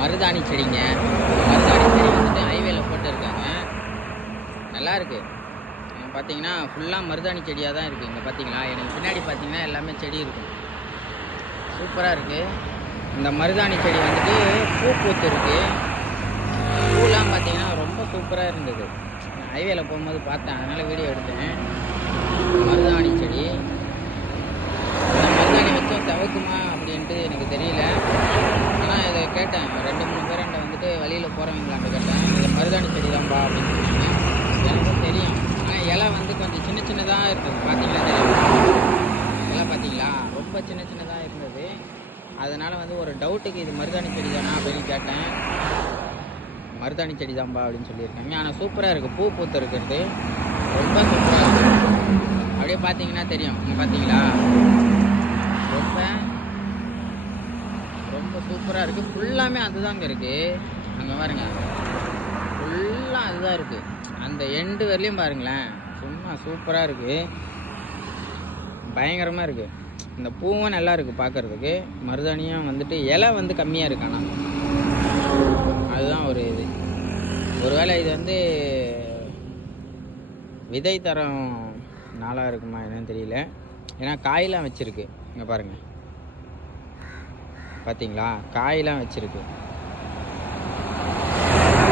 மருதாணி செடிங்க. மருதாணி செடி வந்துட்டு ஹைவேல போட்டுருக்காங்க. நல்லாயிருக்கு. பார்த்தீங்கன்னா ஃபுல்லாக மருதாணி செடியாக தான் இருக்குது. இங்கே பார்த்தீங்களா, எனக்கு பின்னாடி பார்த்தீங்கன்னா எல்லாமே செடி இருக்கும். சூப்பராக இருக்குது. இந்த மருதாணி செடி வந்துட்டு பூ பூத்துருக்கு. பூலாம் பார்த்தீங்கன்னா ரொம்ப சூப்பராக இருந்தது. ஹைவேல போகும்போது பார்த்தேன், அதனால் வீடியோ எடுத்தேன். மருதாணி செடி. இந்த மருதாணி வச்சும் தவிர்க்குமா அப்படின்ட்டு எனக்கு தெரியல. ஆனால் இதை கேட்டேன், 2-3 பேரண்ட வந்துட்டு வழியில் போகிறவங்களாண்ட கேட்டேன். இது மருதாணி செடி தான்ப்பா அப்படின்னு சொன்னாங்க. எனக்கும் தெரியும். ஆனால் இலை வந்து கொஞ்சம் சின்ன சின்னதாக இருக்குது. பார்த்தீங்களா தெரியும். இலை பார்த்தீங்களா, ரொம்ப சின்ன சின்னதாக இருந்தது. அதனால் வந்து ஒரு டவுட்டுக்கு இது மருதாணி செடி தானா அப்படின்னு கேட்டேன். மருதாணி செடி தான்பா அப்படின்னு சொல்லியிருக்காங்க. ஆனால் சூப்பராக இருக்குது. பூ பூத்து இருக்கிறது ரொம்ப சூப்பராக இருக்குது. அப்படியே பார்த்தீங்கன்னா தெரியும். இங்கே பார்த்தீங்களா, ரொம்ப ரொம்ப சூப்பராக இருக்குது. ஃபுல்லாமே அதுதாங்க இருக்குது. அங்கே பாருங்க, ஃபுல்லாக அதுதான் இருக்குது. அந்த எண்டு வரலையும் பாருங்களேன், சும்மா சூப்பராக இருக்குது. பயங்கரமாக இருக்குது. இந்த பூவும் நல்லா இருக்குது பார்க்குறதுக்கு. மருதாணியும் வந்துட்டு இலை வந்து கம்மியாக இருக்கு. ஆனால் அதுதான் ஒரு இது. ஒருவேளை இது வந்து விதை தரம் நாளாக இருக்குமா என்னன்னு தெரியல. ஏன்னா காயெலாம் வச்சுருக்கு. இங்கே பாருங்கள், பார்த்தீங்களா, காயெலாம் வச்சுருக்கு.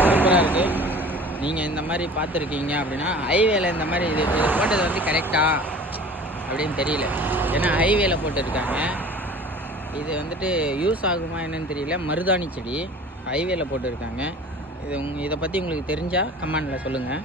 சூப்பராக இருக்குது. நீங்கள் இந்த மாதிரி பார்த்துருக்கீங்க அப்படின்னா ஹைவேல இந்த மாதிரி இது போட்டது வந்து கரெக்டாக அப்படின்னு தெரியல. ஏன்னா ஹைவேல போட்டுருக்காங்க. இது வந்துட்டு யூஸ் ஆகுமா என்னன்னு தெரியல. மருதாணி செடி ஹைவேல போட்டுருக்காங்க. இதை பற்றி உங்களுக்கு தெரிஞ்சால் கமெண்டில் சொல்லுங்கள்.